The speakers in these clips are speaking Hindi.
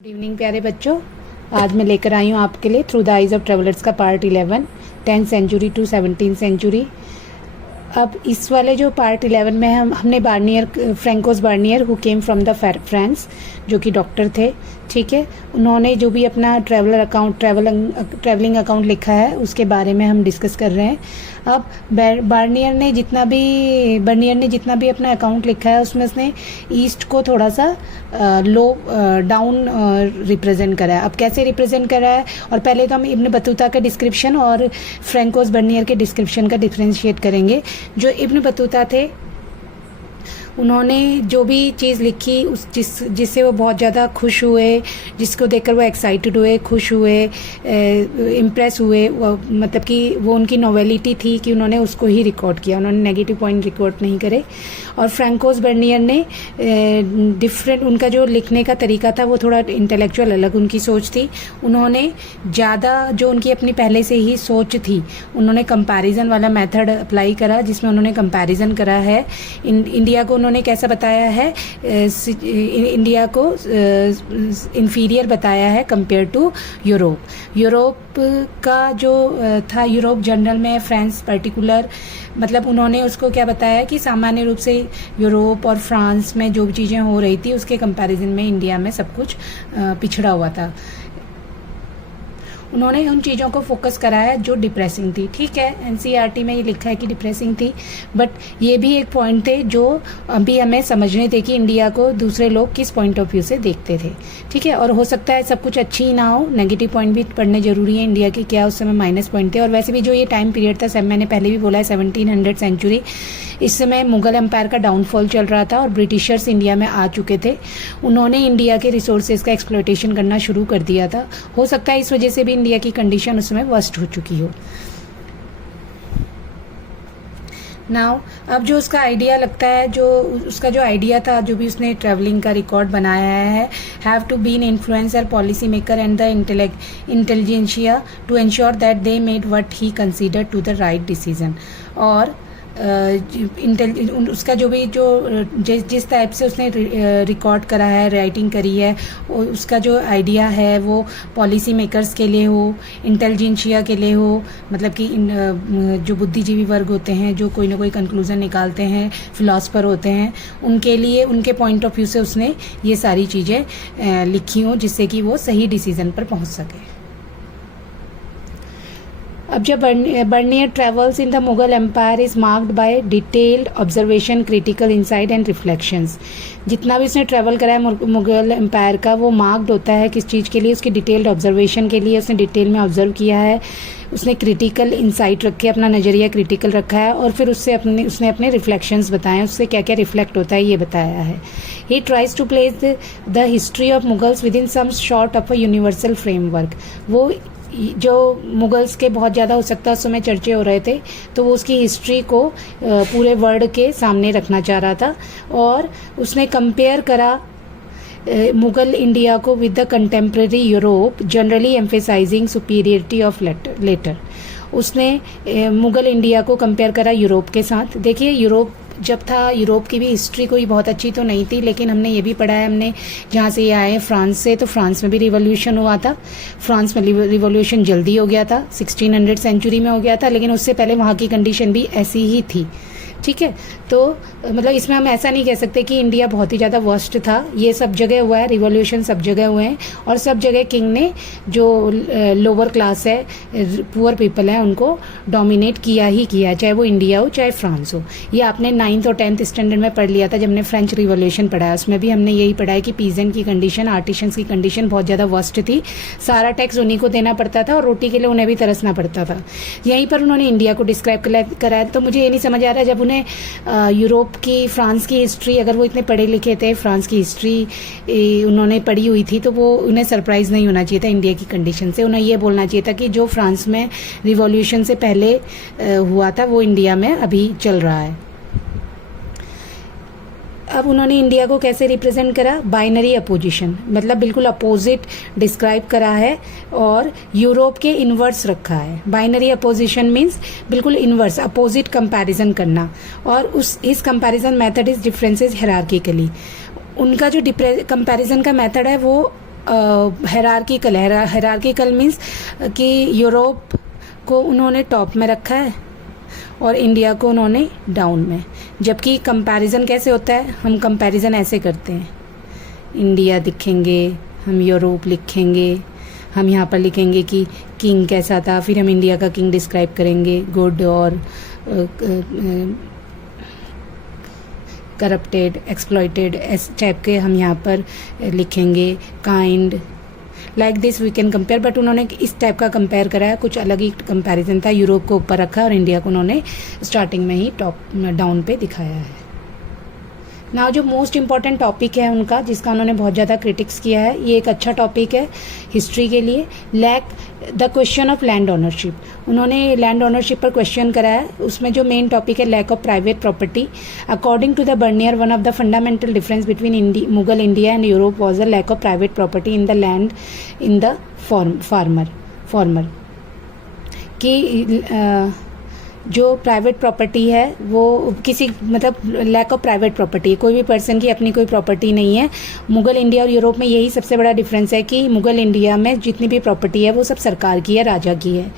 गुड इवनिंग प्यारे बच्चों। आज मैं लेकर आई हूँ आपके लिए through the eyes of travellers का part 11 10th century to 17th century. अब इस वाले जो पार्ट 11 में हमने Bernier François Bernier who came from the France, जो कि डॉक्टर थे, ठीक है, उन्होंने जो भी अपना ट्रैवलिंग अकाउंट लिखा है उसके बारे में हम डिस्कस कर रहे हैं। अब बार्नियर ने जितना भी अपना अकाउंट लिखा है उसमें उसने ईस्ट को थोड़ा सा डाउन रिप्रेजेंट करा है। अब कैसे रिप्रेजेंट करा है, और पहले तो हम इब्न बतूता का डिस्क्रिप्शन और फ्रैंकोस बार्नियर के डिस्क्रिप्शन का डिफ्रेंशिएट करेंगे। जो इब्न बतूता थे उन्होंने जो भी चीज़ लिखी जिससे वो बहुत ज़्यादा खुश हुए, जिसको देखकर वो एक्साइटेड हुए, खुश हुए, इम्प्रेस हुए, मतलब कि वो उनकी नॉवेलिटी थी कि उन्होंने उसको ही रिकॉर्ड किया, उन्होंने नेगेटिव पॉइंट रिकॉर्ड नहीं करे। और फ्रैंकोस बार्नियर ने डिफरेंट, उनका जो लिखने का तरीका था वो थोड़ा इंटेलेक्चुअल अलग उनकी सोच थी। उन्होंने ज़्यादा जो उनकी अपनी पहले से ही सोच थी, उन्होंने कंपैरिजन वाला मेथड अप्लाई करा, जिसमें उन्होंने कंपैरिजन करा है इंडिया को। उन्होंने कैसा बताया है, इंडिया को इंफीरियर बताया है कंपेयर टू यूरोप का जो था, यूरोप जनरल में, फ्रांस पर्टिकुलर, मतलब उन्होंने उसको क्या बताया कि सामान्य रूप से यूरोप और फ्रांस में जो चीज़ें हो रही थी उसके कंपैरिजन में इंडिया में सब कुछ पिछड़ा हुआ था। उन्होंने उन चीज़ों को फोकस कराया जो डिप्रेसिंग थी, ठीक है, एनसीईआरटी में ये लिखा है कि डिप्रेसिंग थी, बट ये भी एक पॉइंट थे जो अभी हमें समझने थे कि इंडिया को दूसरे लोग किस पॉइंट ऑफ व्यू से देखते थे, ठीक है। और हो सकता है सब कुछ अच्छी ही ना हो, नेगेटिव पॉइंट भी पढ़ने जरूरी है इंडिया के, क्या उस समय माइनस पॉइंट थे। और वैसे भी जो ये टाइम पीरियड था, मैंने पहले भी बोला है 1700 सेंचुरी, इस समय मुगल एम्पायर का डाउनफॉल चल रहा था और ब्रिटिशर्स इंडिया में आ चुके थे। उन्होंने इंडिया के रिसोर्सेज का एक्सप्लॉयटेशन करना शुरू कर दिया था। हो सकता है इस वजह से भी इंडिया की कंडीशन उस समय वर्स्ट हो चुकी हो। नाउ अब जो उसका आइडिया लगता है, जो उसका जो आइडिया था, जो भी उसने ट्रैवलिंग का रिकॉर्ड बनाया है, have to be an influencer, policy maker and the intelligentsia to ensure that they made what he consider to the right decision. और उसका जो भी जिस टाइप से उसने रिकॉर्ड करा है, राइटिंग करी है, उसका जो आइडिया है वो पॉलिसी मेकर्स के लिए हो, इंटेलिजेंशिया के लिए हो, मतलब कि जो बुद्धिजीवी वर्ग होते हैं, जो कोई ना कोई कंक्लूजन निकालते हैं, फिलोसफर होते हैं, उनके लिए, उनके पॉइंट ऑफ व्यू से उसने ये सारी चीज़ें लिखी हों जिससे कि वो सही डिसीजन पर पहुंच सके। अब जब Bernier travels in the Mughal empire is marked by detailed observation, critical insight and reflections. जितना भी उसने ट्रैवल करा है मुगल एम्पायर का, वो मार्क्ड होता है किस चीज़ के लिए, उसके डिटेल्ड ऑब्जर्वेशन के लिए। उसने डिटेल में ऑब्जर्व किया है, उसने क्रिटिकल इंसाइट रखे, अपना नज़रिया क्रिटिकल रखा है, और फिर उसने अपने रिफ्लेक्शंस बताए, उससे क्या क्या रिफ्लेक्ट होता है ये बताया है। He tries to place the history of Mughals within some sort of a universal framework. वो जो मुगल्स के बहुत ज़्यादा हो सकता है उस समय चर्चे हो रहे थे, तो वो उसकी हिस्ट्री को पूरे वर्ल्ड के सामने रखना चाह रहा था। और उसने कंपेयर करा मुगल इंडिया को with the contemporary Europe, generally emphasizing superiority of latter. उसने मुगल इंडिया को कंपेयर करा यूरोप के साथ। देखिए, यूरोप जब था, यूरोप की भी हिस्ट्री कोई बहुत अच्छी तो नहीं थी, लेकिन हमने ये भी पढ़ा है, हमने जहाँ से ये आए फ्रांस से, तो फ्रांस में भी रिवॉल्यूशन हुआ था। फ्रांस में रिवॉल्यूशन जल्दी हो गया था, 1600 सेंचुरी में हो गया था, लेकिन उससे पहले वहाँ की कंडीशन भी ऐसी ही थी, ठीक है। तो मतलब इसमें हम ऐसा नहीं कह सकते कि इंडिया बहुत ही ज़्यादा वर्स्ट था। ये सब जगह हुआ है, रिवॉल्यूशन सब जगह हुए हैं, और सब जगह किंग ने जो लोअर क्लास है, पुअर पीपल है, उनको डोमिनेट किया ही किया, चाहे वो इंडिया हो चाहे फ्रांस हो। ये आपने 9th और 10th स्टैंडर्ड में पढ़ लिया था जब हमने फ्रेंच रिवॉल्यूशन पढ़ा है, उसमें भी हमने यही पढ़ा है कि पीजेंट की कंडीशन, आर्टिशंस की कंडीशन बहुत ज़्यादा वर्स्ट थी। सारा टैक्स उन्हीं को देना पड़ता था और रोटी के लिए उन्हें भी तरसना पड़ता था। यहीं पर उन्होंने इंडिया को डिस्क्राइब कराया। तो मुझे ये नहीं समझ आ रहा, जब उन्हें यूरोप की, फ्रांस की हिस्ट्री, अगर वो इतने पढ़े लिखे थे, फ्रांस की हिस्ट्री उन्होंने पढ़ी हुई थी, तो वो उन्हें सरप्राइज नहीं होना चाहिए था इंडिया की कंडीशन से। उन्हें ये बोलना चाहिए था कि जो फ्रांस में रिवॉल्यूशन से पहले हुआ था वो इंडिया में अभी चल रहा है। अब उन्होंने इंडिया को कैसे रिप्रेजेंट करा, बाइनरी अपोजिशन, मतलब बिल्कुल अपोजिट डिस्क्राइब करा है और यूरोप के इनवर्स रखा है। बाइनरी अपोजिशन मीन्स बिल्कुल इनवर्स, अपोजिट कंपैरिजन करना, और इस comparison method is differences hierarchically. उनका जो कंपैरिजन का मेथड है वो हेरार्किकल मीन्स कि यूरोप को उन्होंने टॉप में रखा है और इंडिया को उन्होंने डाउन में। जबकि कंपैरिजन कैसे होता है, हम कंपैरिजन ऐसे करते हैं, इंडिया लिखेंगे, हम यूरोप लिखेंगे, हम यहाँ पर लिखेंगे कि किंग कैसा था, फिर हम इंडिया का किंग डिस्क्राइब करेंगे, गुड और करप्टेड, एक्सप्लॉइटेड, इस टाइप के हम यहाँ पर लिखेंगे, kind, like this we can compare. But उन्होंने इस टाइप का कंपेयर करा है, कुछ अलग ही कंपैरिजन था, यूरोप को ऊपर रखा और इंडिया को उन्होंने स्टार्टिंग में ही टॉप डाउन पे दिखाया है। नाउ जो मोस्ट इम्पॉर्टेंट टॉपिक है उनका, जिसका उन्होंने बहुत ज़्यादा क्रिटिक्स किया है, ये एक अच्छा टॉपिक है हिस्ट्री के लिए, the question of land ownership. उन्होंने लैंड ओनरशिप पर क्वेश्चन करा है, उसमें जो मेन टॉपिक है lack of private property. According to the Bernier, one of the fundamental difference between Mughal India and Europe was the lack of private property in the land in the former कि जो प्राइवेट प्रॉपर्टी है वो किसी मतलब लैक ऑफ प्राइवेट प्रॉपर्टी, कोई भी पर्सन की अपनी कोई प्रॉपर्टी नहीं है। मुगल इंडिया और यूरोप में यही सबसे बड़ा डिफरेंस है कि मुगल इंडिया में जितनी भी प्रॉपर्टी है वो सब सरकार की है, राजा की है।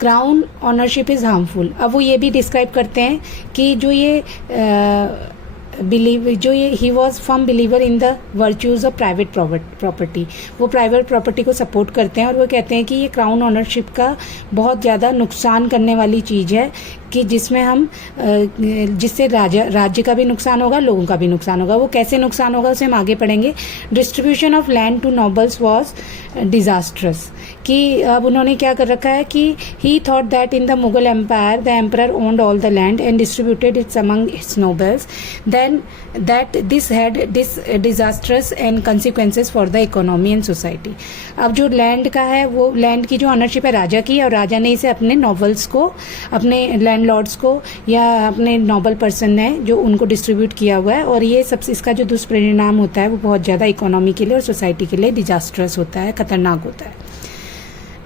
Crown ownership is harmful. अब वो ये भी डिस्क्राइब करते हैं कि he was firm believer in the virtues of private property. वो प्राइवेट प्रॉपर्टी को सपोर्ट करते हैं और वो कहते हैं कि ये क्राउन ऑनरशिप का बहुत ज़्यादा नुकसान करने वाली चीज़ है कि जिससे राज्य का भी नुकसान होगा, लोगों का भी नुकसान होगा। वो कैसे नुकसान होगा उसे हम आगे पढ़ेंगे। Distribution of land to nobles was disastrous, कि अब उन्होंने क्या कर रखा है कि he thought that in the Mughal empire the emperor owned all the land and distributed its among his nobles, then that this had disastrous and consequences for the economy and society. अब जो लैंड का है, वो लैंड की जो ऑनरशिप है राजा की, और राजा ने इसे अपने नॉबल्स को, अपने लैंडलॉर्ड्स को या अपने नोबल पर्सन ने जो उनको डिस्ट्रीब्यूट किया हुआ है, और ये सब इसका जो दुष्परिणाम होता है वो बहुत ज़्यादा इकोनॉमी के लिए और सोसाइटी के लिए डिजास्ट्रस होता है, खतरनाक होता है।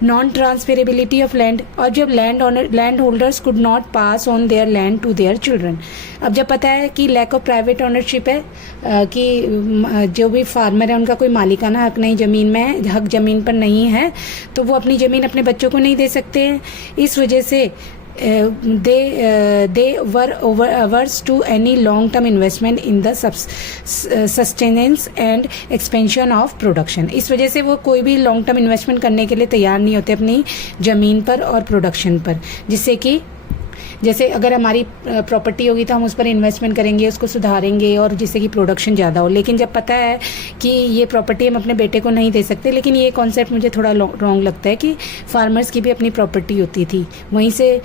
नॉन ट्रांसफेरेबिलिटी ऑफ लैंड, और जब land holders could not pass on their land to their children. अब जब पता है कि लैक ऑफ प्राइवेट ओनरशिप है, कि जो भी फार्मर है उनका कोई मालिकाना हक नहीं ज़मीन में है, हक ज़मीन पर नहीं है, तो वो अपनी ज़मीन अपने बच्चों को नहीं दे सकते हैं। इस वजह से they were averse to any long-term investment in the sustenance and expansion of production। इस वजह से वो कोई भी लॉन्ग टर्म इन्वेस्टमेंट करने के लिए तैयार नहीं होते अपनी ज़मीन पर और प्रोडक्शन पर, जिससे कि जैसे अगर हमारी प्रॉपर्टी होगी तो हम उस पर इन्वेस्टमेंट करेंगे, उसको सुधारेंगे और जिससे कि प्रोडक्शन ज़्यादा हो। लेकिन जब पता है कि ये प्रॉपर्टी हम अपने बेटे को नहीं दे सकते, लेकिन ये कॉन्सेप्ट मुझे थोड़ा रॉन्ग लगता है कि फार्मर्स की भी अपनी प्रॉपर्टी होती थी, वहीं से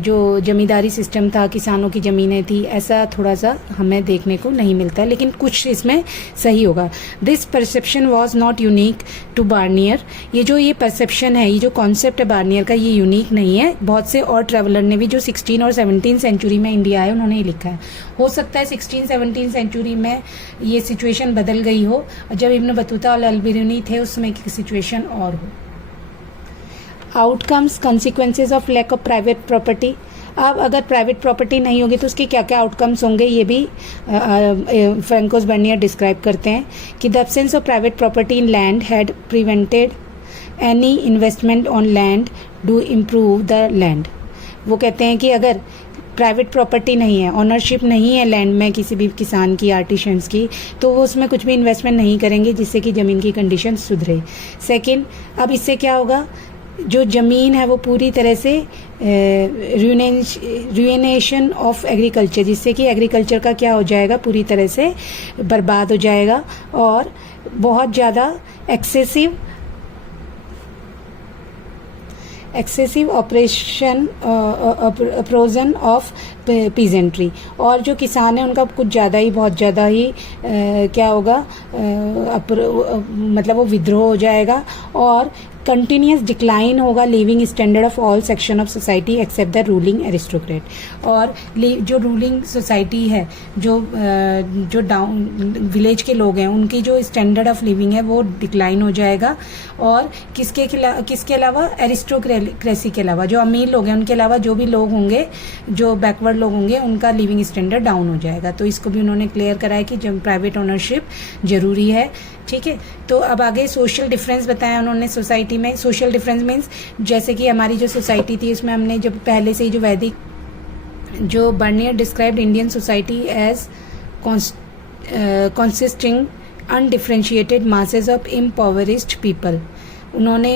जो जमींदारी सिस्टम था, किसानों की ज़मीनें थी, ऐसा थोड़ा सा हमें देखने को नहीं मिलता है, लेकिन कुछ इसमें सही होगा। This perception was not unique to Bernier. ये जो ये परसेप्शन है, ये जो कॉन्सेप्ट है बार्नियर का, ये यूनिक नहीं है। बहुत से और ट्रैवलर ने भी जो 16 और 17 सेंचुरी में इंडिया आए, उन्होंने ये लिखा है। हो सकता है 16-17 सेंचुरी में ये सिचुएशन बदल गई हो, और जब इब्न बतूता और अल-बिरूनी थे उस समय की सिचुएशन और हो। Outcomes, consequences of lack of private property. अब अगर प्राइवेट प्रॉपर्टी नहीं होगी तो उसके क्या क्या आउटकम्स होंगे, ये भी फ्रैंकोस बर्नियर डिस्क्राइब करते हैं कि the absence of private property in land had prevented any investment on land to improve the land. वो कहते हैं कि अगर प्राइवेट प्रॉपर्टी नहीं है, ऑनरशिप नहीं है लैंड में किसी भी किसान की, आर्टिशंस की, तो वो उसमें कुछ भी इन्वेस्टमेंट नहीं करेंगे जिससे कि ज़मीन की कंडीशन सुधरे। सेकंड, अब इससे क्या होगा, जो ज़मीन है वो पूरी तरह से रुइनेशन ऑफ एग्रीकल्चर, जिससे कि एग्रीकल्चर का क्या हो जाएगा, पूरी तरह से बर्बाद हो जाएगा, और बहुत ज़्यादा एक्सेसिव अप्रोजन ऑफ पीजेंट्री, और जो किसान है उनका कुछ ज़्यादा ही, बहुत ज़्यादा ही क्या होगा, मतलब वो विद्रोह हो जाएगा, और कंटिन्यूस डिक्लाइन होगा living standard of all section of society except the ruling aristocrat. और जो रूलिंग सोसाइटी है, जो डाउन विलेज के लोग हैं, उनकी जो स्टैंडर्ड ऑफ लिविंग है वो डिक्लाइन हो जाएगा, और किसके अलावा, एरिस्टोक्रेसी के अलावा, जो अमीर लोग हैं उनके अलावा जो भी लोग होंगे, जो बैकवर्ड लोग होंगे, उनका लिविंग स्टैंडर्ड डाउन हो जाएगा। तो इसको भी उन्होंने क्लियर कराया कि जब प्राइवेट ओनरशिप जरूरी है, ठीक है। तो अब आगे सोशल डिफरेंस बताया उन्होंने सोसाइटी में। सोशल डिफरेंस मीन्स जैसे कि हमारी जो सोसाइटी थी उसमें हमने जब पहले से ही जो वैदिक, जो Bernier described Indian society as consisting undifferentiated masses of impoverished people, उन्होंने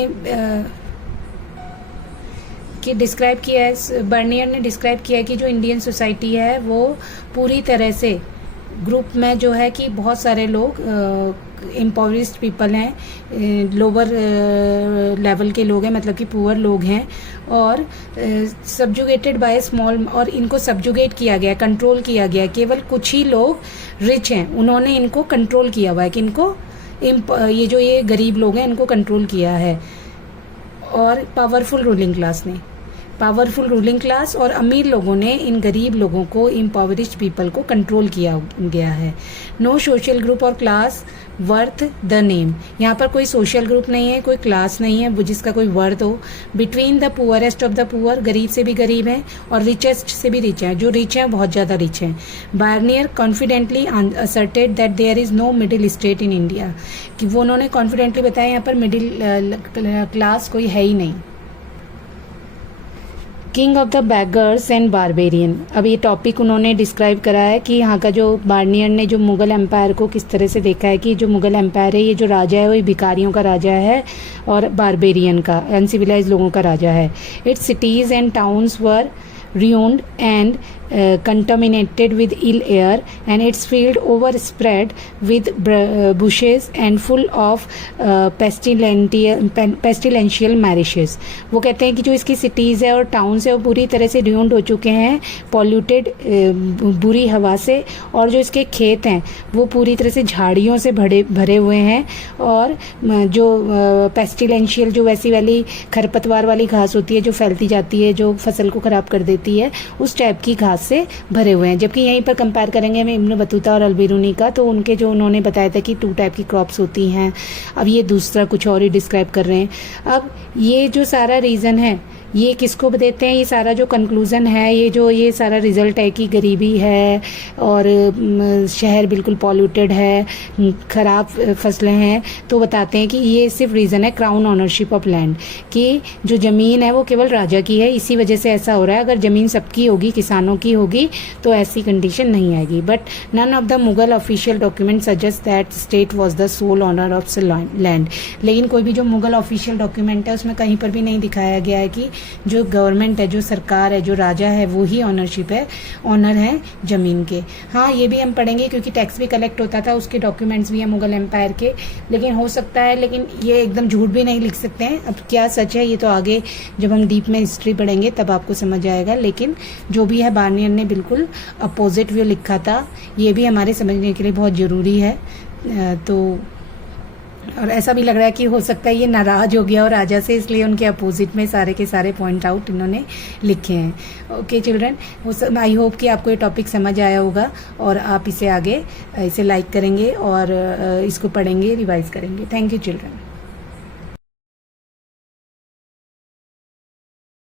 कि डिस्क्राइब किया है, बर्नियर ने डिस्क्राइब किया है कि जो इंडियन सोसाइटी है वो पूरी तरह से ग्रुप में जो है कि बहुत सारे लोग इम्पोवरिस्ड पीपल हैं, लोअर लेवल के लोग हैं, मतलब कि पुअर लोग हैं, और सब्जुगेटेड बाय स्मॉल, और इनको सब्जुगेट किया गया, कंट्रोल किया गया। केवल कुछ ही लोग रिच हैं, उन्होंने इनको कंट्रोल किया हुआ है कि इनको ये जो ये गरीब लोग हैं इनको कंट्रोल किया है। और पावरफुल रूलिंग क्लास ने, पावरफुल रूलिंग क्लास और अमीर लोगों ने इन गरीब लोगों को, इम्पोवरिश्ड पीपल को कंट्रोल किया गया है। नो सोशल ग्रुप और क्लास वर्थ द नेम, यहाँ पर कोई सोशल ग्रुप नहीं है, कोई क्लास नहीं है वो जिसका कोई वर्थ हो। Between the poorest of the poor, गरीब से भी गरीब हैं और रिचेस्ट से भी रिच हैं, जो रिच हैं बहुत ज़्यादा रिच हैं। Bernier confidently asserted that there is no middle state in India, कि वो उन्होंने कॉन्फिडेंटली बताया यहाँ पर मिडिल क्लास कोई है ही नहीं। King of the beggars and barbarian, अब ये टॉपिक उन्होंने डिस्क्राइब करा है कि यहाँ का जो बार्नियर ने जो मुग़ल एम्पायर को किस तरह से देखा है कि जो मुग़ल एम्पायर है, ये जो राजा है वो भिखारियों का राजा है और बारबेरियन का, अनसिविलाइज लोगों का राजा है। It's cities and towns were ruined and contaminated with ill air, and its field overspread with bushes and full of pestilential marishes। वो कहते हैं कि जो इसकी सिटीज़ है और टाउन्स है वो पूरी तरह से ruined हो चुके हैं, पॉल्यूटेड बुरी हवा से, और जो इसके खेत हैं वो पूरी तरह से झाड़ियों से भरे हुए हैं, और जो पेस्टिलेंशियल, जो वैसी वाली खरपतवार वाली घास होती है जो फैलती जाती है, जो फसल को ख़राब कर देती है, उस टाइप की घास से भरे हुए हैं। जबकि यहीं पर कंपेयर करेंगे हम इब्न बतूता और अल-बिरूनी का, तो उनके जो उन्होंने बताया था कि 2 टाइप की क्रॉप्स होती हैं, अब ये दूसरा कुछ और ही डिस्क्राइब कर रहे हैं। अब ये जो सारा रीज़न है ये किसको देते हैं, ये सारा जो कंक्लूज़न है, ये सारा रिज़ल्ट है कि गरीबी है और शहर बिल्कुल पॉल्यूटेड है, ख़राब फसलें हैं, तो बताते हैं कि ये सिर्फ रीज़न है क्राउन ऑनरशिप ऑफ लैंड, कि जो ज़मीन है वो केवल राजा की है, इसी वजह से ऐसा हो रहा है। अगर ज़मीन सबकी होगी, किसानों की होगी, तो ऐसी कंडीशन नहीं आएगी। But none of the Mughal official document suggest that state was the sole owner of land, लेकिन कोई भी जो मुगल ऑफिशियल डॉक्यूमेंट है उसमें कहीं पर भी नहीं दिखाया गया है कि जो गवर्नमेंट है, जो सरकार है, जो राजा है, वो ही ऑनरशिप है, ऑनर है ज़मीन के। हाँ, ये भी हम पढ़ेंगे क्योंकि टैक्स भी कलेक्ट होता था, उसके डॉक्यूमेंट्स भी हैं मुगल एम्पायर के, लेकिन हो सकता है, लेकिन ये एकदम झूठ भी नहीं लिख सकते हैं। अब क्या सच है ये तो आगे जब हम डीप में हिस्ट्री पढ़ेंगे तब आपको समझ आएगा, लेकिन जो भी है बार्नियर ने बिल्कुल अपोजिट व्यू लिखा था, ये भी हमारे समझने के लिए बहुत ज़रूरी है। तो और ऐसा भी लग रहा है कि हो सकता है ये नाराज़ हो गया और राजा से, इसलिए उनके अपोजिट में सारे के सारे पॉइंट आउट इन्होंने लिखे हैं। ओके चिल्ड्रन, आई होप कि आपको ये टॉपिक समझ आया होगा और आप इसे आगे इसे लाइक करेंगे और इसको पढ़ेंगे, रिवाइज करेंगे। Thank you children.